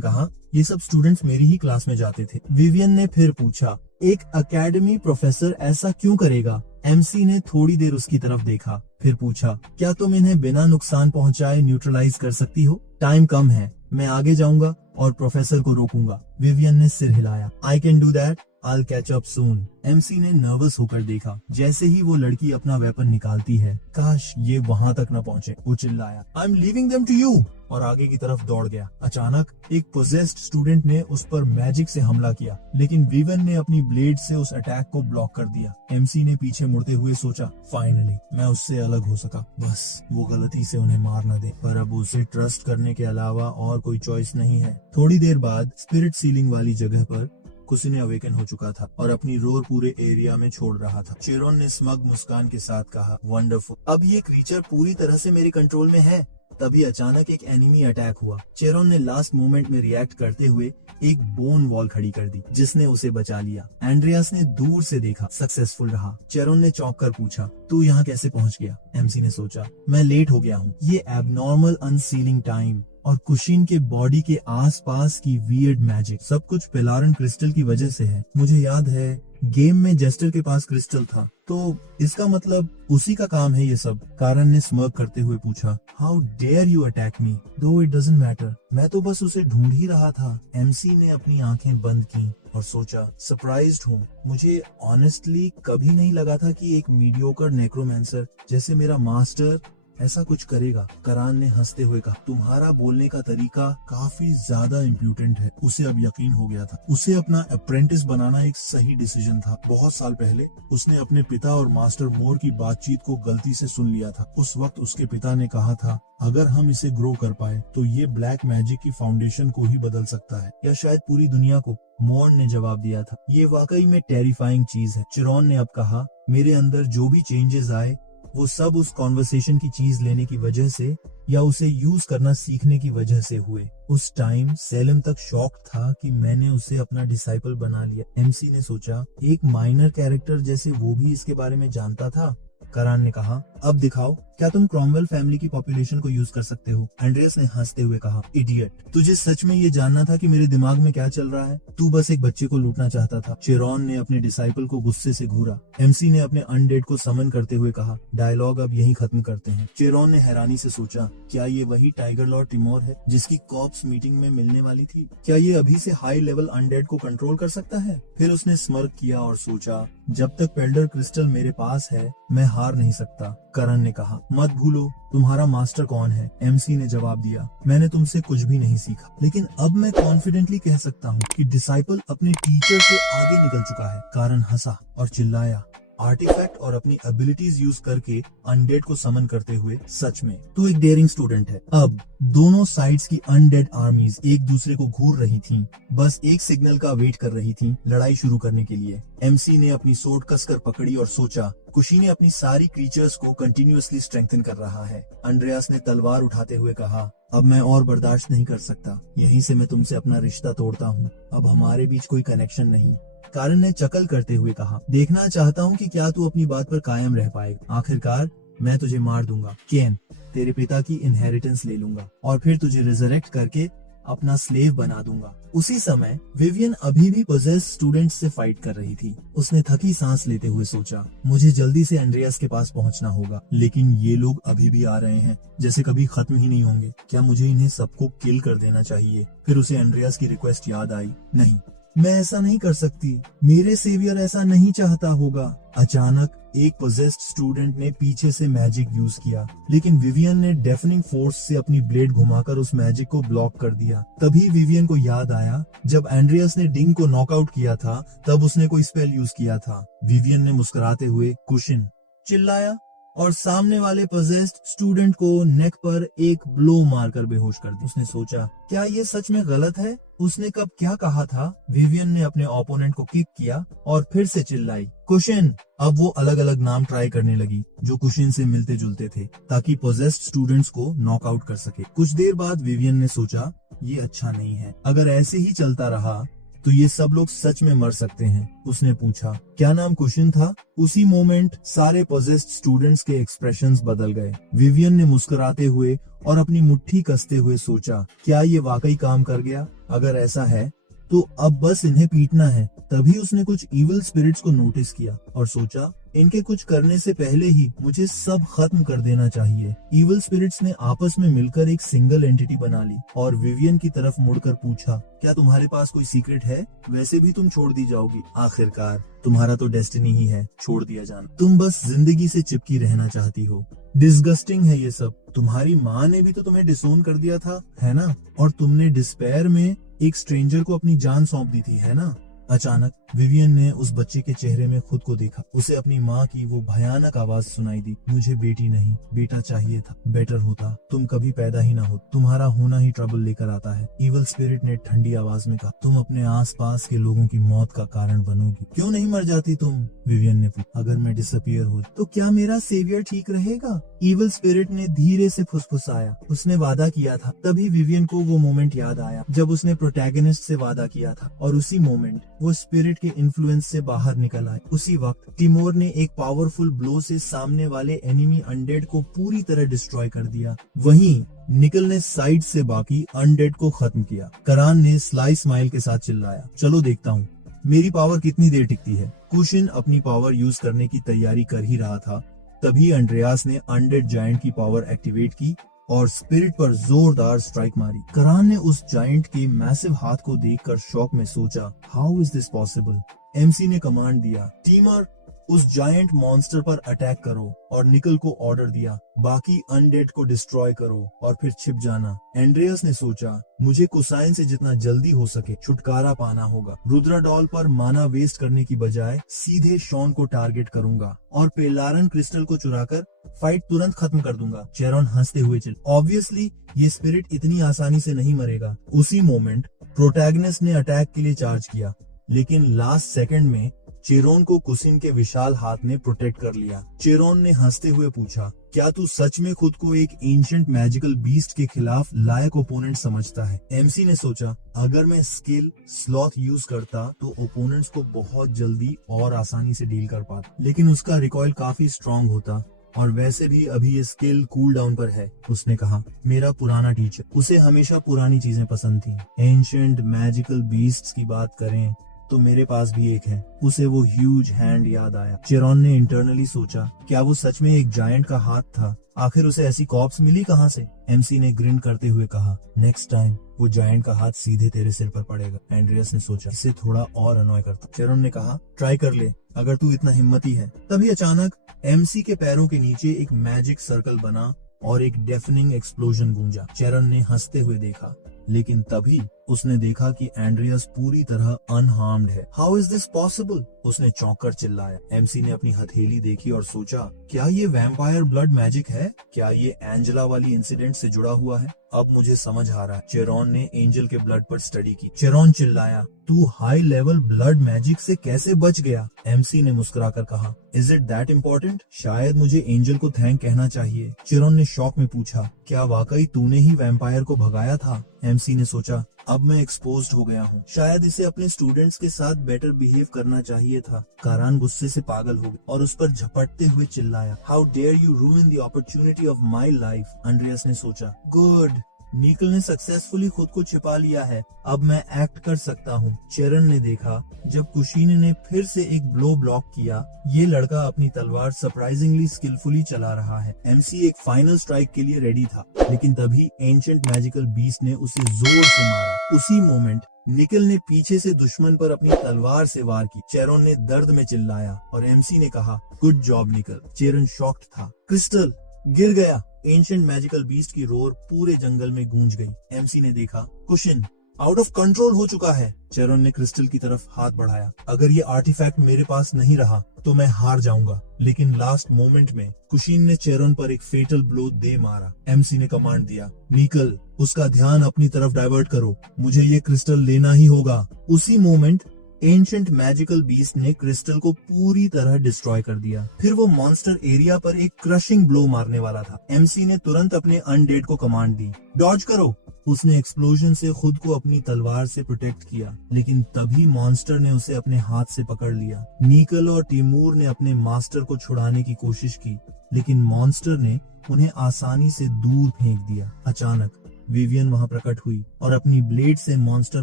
कहा, ये सब स्टूडेंट्स मेरी ही क्लास में जाते थे। विवियन ने फिर पूछा, एक एकेडमी प्रोफेसर ऐसा क्यों करेगा? एमसी ने थोड़ी देर उसकी तरफ देखा, फिर पूछा, क्या तुम इन्हें बिना नुकसान पहुंचाए न्यूट्रलाइज कर सकती हो? टाइम कम है, मैं आगे जाऊंगा और प्रोफेसर को रोकूंगा। विवियन ने सिर हिलाया, I can do that, I'll catch up soon। MC ने नर्वस होकर देखा। जैसे ही वो लड़की अपना वेपन निकालती है, काश ये वहां तक न पहुंचे। वो चिल्लाया, I'm leaving them to you, और आगे की तरफ दौड़ गया। अचानक एक पोजेस्ड स्टूडेंट ने उस पर मैजिक से हमला किया, लेकिन विवन ने अपनी ब्लेड से उस अटैक को ब्लॉक कर दिया। एमसी ने पीछे मुड़ते हुए सोचा, फाइनली मैं उससे अलग हो सका, बस वो गलती से उन्हें मार न दे। पर अब उसे ट्रस्ट करने के अलावा और कोई चॉइस नहीं है। थोड़ी देर बाद स्पिरिट सीलिंग वाली जगह पर कुसने अवेकन हो चुका था और अपनी रोर पूरे एरिया में छोड़ रहा था। चेरोन ने स्मग मुस्कान के साथ कहा, वंडरफुल, अब ये क्रीचर पूरी तरह से मेरे कंट्रोल में है। तभी अचानक एक एनिमी अटैक हुआ। चेरोन ने लास्ट मोमेंट में रिएक्ट करते हुए एक बोन वॉल खड़ी कर दी, जिसने उसे बचा लिया। एंड्रियास ने दूर से देखा, सक्सेसफुल रहा। चेरोन ने चौंक कर पूछा, तू यहाँ कैसे पहुँच गया? एमसी ने सोचा, मैं लेट हो गया हूँ, ये एबनॉर्मल अनसीलिंग टाइम और कुशिन के बॉडी के आसपास की वियर्ड मैजिक, सब कुछ पेलारन क्रिस्टल की वजह से है। मुझे याद है गेम में जेस्टर के पास क्रिस्टल था, तो इसका मतलब उसी का काम है ये सब। कारण ने स्मर्क करते हुए पूछा, how dare you attack me, though it doesn't matter, मैं तो बस उसे ढूंढ ही रहा था। एमसी ने अपनी आंखें बंद की और सोचा, सरप्राइज्ड हूँ। मुझे ऑनेस्टली कभी नहीं लगा था कि एक मीडियोकर नेक्रोमेंसर जैसे मेरा मास्टर ऐसा कुछ करेगा। करान ने हंसते हुए कहा, तुम्हारा बोलने का तरीका काफी ज्यादा इम्पोर्टेंट है। उसे अब यकीन हो गया था, उसे अपना अप्रेंटिस बनाना एक सही डिसीजन था। बहुत साल पहले उसने अपने पिता और मास्टर मोर की बातचीत को गलती से सुन लिया था। उस वक्त उसके पिता ने कहा था, अगर हम इसे ग्रो कर पाए तो ये ब्लैक मैजिक की फाउंडेशन को ही बदल सकता है, या शायद पूरी दुनिया को। मॉर्न ने जवाब दिया था, ये वाकई में टेरिफाइंग चीज है। चिरॉन ने अब कहा, मेरे अंदर जो भी चेंजेस आए वो सब उस कॉन्वर्सेशन की चीज लेने की वजह से या उसे यूज करना सीखने की वजह से हुए। उस टाइम सेलिम तक शॉक था कि मैंने उसे अपना डिसाइपल बना लिया। एमसी ने सोचा, एक माइनर कैरेक्टर जैसे वो भी इसके बारे में जानता था। करान ने कहा, अब दिखाओ, क्या तुम क्रॉमवेल फैमिली की पॉपुलेशन को यूज कर सकते हो? एंड्रियस ने हंसते हुए कहा, इडियट, तुझे सच में ये जानना था कि मेरे दिमाग में क्या चल रहा है? तू बस एक बच्चे को लूटना चाहता था। चिरॉन ने अपने डिसाइपल को गुस्से से घूरा। एमसी ने अपने अनडेड को समन करते हुए कहा, डायलॉग अब यहीं खत्म करते हैं। चिरॉन ने हैरानी से सोचा, क्या ये वही टाइगर लॉर्ड टिमोर है जिसकी कॉप्स मीटिंग में मिलने वाली थी? क्या ये अभी से हाई लेवल अनडेड को कंट्रोल कर सकता है? फिर उसने स्मर्क किया और सोचा, जब तक पेल्डर क्रिस्टल मेरे पास है मैं हार नहीं सकता। करण ने कहा, मत भूलो तुम्हारा मास्टर कौन है? एमसी ने जवाब दिया, मैंने तुमसे कुछ भी नहीं सीखा, लेकिन अब मैं कॉन्फिडेंटली कह सकता हूँ कि डिसाइपल अपने टीचर से आगे निकल चुका है। कारण हंसा और चिल्लाया, आर्टिफैक्ट और अपनी एबिलिटीज यूज करके अनडेड को समन करते हुए, सच में तू एक डेयरिंग स्टूडेंट है। अब दोनों साइड्स की अनडेड आर्मीज एक दूसरे को घूर रही थीं, बस एक सिग्नल का वेट कर रही थीं लड़ाई शुरू करने के लिए। एमसी ने अपनी सोर्ड कसकर पकड़ी और सोचा, कुशी ने अपनी सारी क्रीचर्स को कंटिन्यूअसली स्ट्रेंथन कर रहा है। अंड्रेयास ने तलवार उठाते हुए कहा, अब मैं और बर्दाश्त नहीं कर सकता, यहीं से मैं तुमसे अपना रिश्ता तोड़ता हूँ। अब हमारे बीच कोई कनेक्शन नहीं। कारण ने चकल करते हुए कहा, देखना चाहता हूँ कि क्या तू अपनी बात पर कायम रह पाएगा। आखिरकार मैं तुझे मार दूंगा, केन, तेरे पिता की इनहेरिटेंस ले लूंगा और फिर तुझे रिजरेक्ट करके अपना स्लेव बना दूंगा। उसी समय विवियन अभी भी पोजेस्ड स्टूडेंट्स से फाइट कर रही थी। उसने थकी सांस लेते हुए सोचा, मुझे जल्दी से एंड्रियास के पास पहुंचना होगा, लेकिन ये लोग अभी भी आ रहे हैं, जैसे कभी खत्म ही नहीं होंगे। क्या मुझे इन्हें सबको किल कर देना चाहिए? फिर उसे एंड्रियास की रिक्वेस्ट याद आई, नहीं, मैं ऐसा नहीं कर सकती, मेरे सेवियर ऐसा नहीं चाहता होगा। अचानक एक पोजेस्ड स्टूडेंट ने पीछे से मैजिक यूज किया, लेकिन विवियन ने डेफनिंग फोर्स से अपनी ब्लेड घुमाकर उस मैजिक को ब्लॉक कर दिया। तभी विवियन को याद आया, जब एंड्रियास ने डिंग को नॉकआउट किया था तब उसने कोई स्पेल यूज किया था। विवियन ने मुस्कुराते हुए कुशिन चिल्लाया और सामने वाले पोजेस्ड स्टूडेंट को नेक पर एक ब्लो मारकर बेहोश कर दिया। उसने सोचा, क्या ये सच में गलत है? उसने कब क्या कहा था? विवियन ने अपने ओपोनेंट को किक किया और फिर से चिल्लाई, कुशिन। अब वो अलग अलग नाम ट्राई करने लगी जो कुशिन से मिलते जुलते थे, ताकि पोजेस्ड स्टूडेंट्स को नॉकआउट कर सके। कुछ देर बाद विवियन ने सोचा, ये अच्छा नहीं है, अगर ऐसे ही चलता रहा तो ये सब लोग सच में मर सकते हैं। उसने पूछा, क्या नाम कुशिन था? उसी मोमेंट सारे पोजेस्ड स्टूडेंट्स के एक्सप्रेशंस बदल गए। विवियन ने मुस्कुराते हुए और अपनी मुट्ठी कसते हुए सोचा, क्या ये वाकई काम कर गया? अगर ऐसा है तो अब बस इन्हें पीटना है। तभी उसने कुछ इविल स्पिरिट्स को नोटिस किया और सोचा, इनके कुछ करने से पहले ही मुझे सब खत्म कर देना चाहिए। इविल स्पिरिट्स ने आपस में मिलकर एक सिंगल एंटिटी बना ली और विवियन की तरफ मुड़कर पूछा, क्या तुम्हारे पास कोई सीक्रेट है? वैसे भी तुम छोड़ दी जाओगी, आखिरकार तुम्हारा तो डेस्टिनी ही है छोड़ दिया जाना। तुम बस जिंदगी से चिपकी रहना चाहती हो। डिस्गस्टिंग है ये सब। तुम्हारी माँ ने भी तो तुम्हें डिसोन कर दिया था, है ना? और तुमने डिस्पेयर में एक स्ट्रेंजर को अपनी जान सौंप दी थी, है ना? अचानक विवियन ने उस बच्चे के चेहरे में खुद को देखा। उसे अपनी माँ की वो भयानक आवाज सुनाई दी, मुझे बेटी नहीं बेटा चाहिए था, बेटर होता तुम कभी पैदा ही ना हो, तुम्हारा होना ही ट्रबल लेकर आता है। इविल स्पिरिट ने ठंडी आवाज में कहा, तुम अपने आसपास के लोगों की मौत का कारण बनोगी। क्यों नहीं मर जाती तुम? विवियन ने पूछा। अगर मैं डिसअपियर हो तो क्या मेरा सेवियर ठीक रहेगा? इविल स्पिरिट ने धीरे से फुसफुसाया। उसने वादा किया था। तभी विवियन को वो मोमेंट याद आया जब उसने प्रोटैगनिस्ट से वादा किया था, और उसी मोमेंट वो स्पिरिट के इन्फ्लुएंस से बाहर निकल आए। उसी वक्त टिमोर ने एक पावरफुल ब्लो से सामने वाले एनिमी अनडेड को पूरी तरह डिस्ट्रॉय कर दिया। वहीं निकल ने साइड से बाकी अनडेड को खत्म किया। करान ने स्लाई स्माइल के साथ चिल्लाया, चलो देखता हूँ मेरी पावर कितनी देर टिकती है। कुशिन अपनी पावर यूज करने की तैयारी कर ही रहा था, तभी एंड्रियास ने अनडेड जायंट की पावर एक्टिवेट की और स्पिरिट पर जोरदार स्ट्राइक मारी। करान ने उस जायंट के मैसिव हाथ को देखकर शॉक में सोचा, how is this possible. MC ने कमांड दिया, टीमर उस जायंट मॉन्स्टर पर अटैक करो, और निकल को ऑर्डर दिया, बाकी अनडेड को डिस्ट्रॉय करो और फिर छिप जाना। एंड्रियास ने सोचा, मुझे कुसाइन से जितना जल्दी हो सके छुटकारा पाना होगा। रुद्राडॉल पर माना वेस्ट करने की बजाय सीधे शॉन को टारगेट करूंगा और पेलारन क्रिस्टल को चुराकर फाइट तुरंत खत्म कर दूंगा। चेरॉन हंसते हुए चल, ऑब्वियसली ये स्पिरिट इतनी आसानी से नहीं मरेगा। उसी मोमेंट प्रोटैगनिस्ट ने अटैक के लिए चार्ज किया, लेकिन लास्ट सेकंड में चेरोन को कुसिन के विशाल हाथ ने प्रोटेक्ट कर लिया। चेरोन ने हंसते हुए पूछा, क्या तू सच में खुद को एक एंशिएंट मैजिकल बीस्ट के खिलाफ लायक ओपोनेंट समझता है? एमसी ने सोचा, अगर मैं स्किल स्लॉथ यूज करता तो ओपोनेंट्स को बहुत जल्दी और आसानी से डील कर पाता, लेकिन उसका रिकॉइल काफी स्ट्रॉन्ग होता, और वैसे भी अभी ये स्किल कूल डाउन पर है। उसने कहा, मेरा पुराना टीचर, उसे हमेशा पुरानी चीजें पसंद थी। एंशिएंट मैजिकल बीस्ट्स की बात करें तो मेरे पास भी एक है। उसे वो ह्यूज हैंड याद आया। चेरॉन ने इंटरनली सोचा, क्या वो सच में एक जायंट का हाथ था? आखिर उसे ऐसी कॉप्स मिली कहाँ से? एमसी ने ग्रिन करते हुए कहा, नेक्स्ट टाइम वो जायंट का हाथ सीधे तेरे सिर पर पड़ेगा। एंड्रियास ने सोचा, इसे थोड़ा और अनॉय करता। चेरॉन ने कहा, ट्राई कर ले अगर तू इतना हिम्मती है। तभी अचानक एमसी के पैरों के नीचे एक मैजिक सर्कल बना और एक डेफनिंग एक्सप्लोजन गूंजा। चेरॉन ने हंसते हुए देखा, लेकिन तभी उसने देखा कि एंड्रियास पूरी तरह अनहार्म्ड है। How is this possible? उसने चौंक कर चिल्लाया। एमसी ने अपनी हथेली देखी और सोचा, क्या ये वैम्पायर ब्लड मैजिक है? क्या ये एंजेला वाली इंसिडेंट से जुड़ा हुआ है? अब मुझे समझ आ रहा है। चेरॉन ने एंजल के ब्लड पर स्टडी की। चेरॉन चिल्लाया, तू हाई लेवल ब्लड मैजिक से कैसे बच गया? एमसी ने मुस्कुराकर कहा, इज इट दैट इम्पोर्टेंट? शायद मुझे एंजल को थैंक कहना चाहिए। चेरॉन ने शॉक में पूछा, क्या वाकई तूने ही वैम्पायर को भगाया था? एमसी ने सोचा, अब मैं एक्सपोज्ड हो गया हूँ। शायद इसे अपने स्टूडेंट्स के साथ बेटर बिहेव करना चाहिए था। कारान गुस्से से पागल हो गया और उस पर झपटते हुए चिल्लाया, how dare you ruin the opportunity of my life. Andreas ने सोचा, गुड, निकल ने सक्सेसफुली खुद को छिपा लिया है, अब मैं एक्ट कर सकता हूँ। चेरन ने देखा जब कुशीन ने फिर से एक ब्लो ब्लॉक किया, ये लड़का अपनी तलवार सरप्राइजिंगली स्किलफुली चला रहा है। एमसी एक फाइनल स्ट्राइक के लिए रेडी था, लेकिन तभी एंशिएंट मैजिकल बीस्ट ने उसे जोर से मारा। उसी मोमेंट निकल ने पीछे से दुश्मन पर अपनी तलवार से वार की। चेरोन ने दर्द में चिल्लाया और एमसी ने कहा, गुड जॉब निकल। चेरन शॉक्ड था। क्रिस्टल गिर गया। एंशिएंट मैजिकल बीस्ट की रोर पूरे जंगल में गूंज गई। एमसी ने देखा, कुशन आउट ऑफ कंट्रोल हो चुका है। चेरोन ने क्रिस्टल की तरफ हाथ बढ़ाया, अगर ये आर्टिफैक्ट मेरे पास नहीं रहा तो मैं हार जाऊंगा। लेकिन लास्ट मोमेंट में कुशीन ने चेरोन पर एक फेटल ब्लो दे मारा। एमसी ने कमांड दिया, निकल उसका ध्यान अपनी तरफ डाइवर्ट करो, मुझे ये क्रिस्टल लेना ही होगा। उसी मोमेंट एंशिएंट मैजिकल बीस्ट ने क्रिस्टल को पूरी तरह डिस्ट्रॉय कर दिया। फिर वो मॉन्स्टर एरिया पर एक क्रशिंग ब्लो मारने वाला था। एमसी ने तुरंत अपने अनडेड को कमांड दी, डॉज करो। उसने एक्सप्लोजन से खुद को अपनी तलवार से प्रोटेक्ट किया, लेकिन तभी मॉन्स्टर ने उसे अपने हाथ से पकड़ लिया। निकल और टिमूर ने अपने मास्टर को छुड़ाने की कोशिश की, लेकिन मॉन्स्टर ने उन्हें आसानी से दूर फेंक दिया। अचानक विवियन वहां प्रकट हुई और अपनी ब्लेड से मॉन्स्टर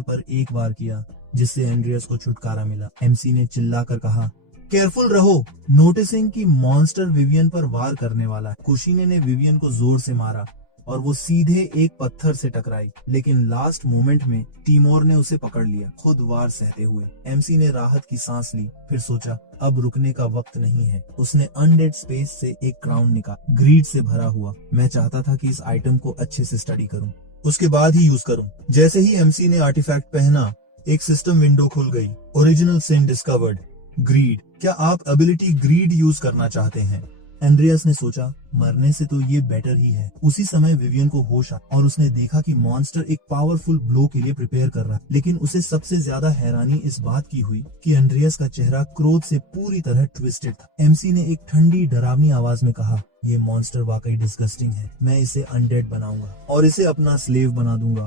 पर एक वार किया, जिससे एंड्रियास को छुटकारा मिला। एमसी ने चिल्लाकर कहा, केयरफुल रहो। नोटिसिंग कि मॉन्स्टर विवियन पर वार करने वाला है, कुशीने ने विवियन को जोर से मारा और वो सीधे एक पत्थर से टकराई, लेकिन लास्ट मोमेंट में टीमोर ने उसे पकड़ लिया, खुद वार सहते हुए। एमसी ने राहत की सांस ली, फिर सोचा अब रुकने का वक्त नहीं है। उसने अनडेड स्पेस से एक क्राउन निकाला, ग्रीड से भरा हुआ। मैं चाहता था कि इस आइटम को अच्छे से स्टडी करूं, उसके बाद ही यूज करूं। जैसे ही एमसी ने आर्टिफैक्ट पहना, एक सिस्टम विंडो खुल गई। ओरिजिनल सिन डिस्कवर्ड, ग्रीड। क्या आप एबिलिटी ग्रीड यूज करना चाहते हैं? एंड्रियास ने सोचा, मरने से तो ये बेटर ही है। उसी समय विवियन को होश आया और उसने देखा कि मॉन्स्टर एक पावरफुल ब्लो के लिए प्रिपेयर कर रहा है। लेकिन उसे सबसे ज्यादा हैरानी इस बात की हुई कि एंड्रियास का चेहरा क्रोध से पूरी तरह ट्विस्टेड था। एमसी ने एक ठंडी डरावनी आवाज में कहा, ये मॉन्स्टर वाकई डिस्गस्टिंग है। मैं इसे अनडेड बनाऊंगा और इसे अपना स्लेव बना दूंगा।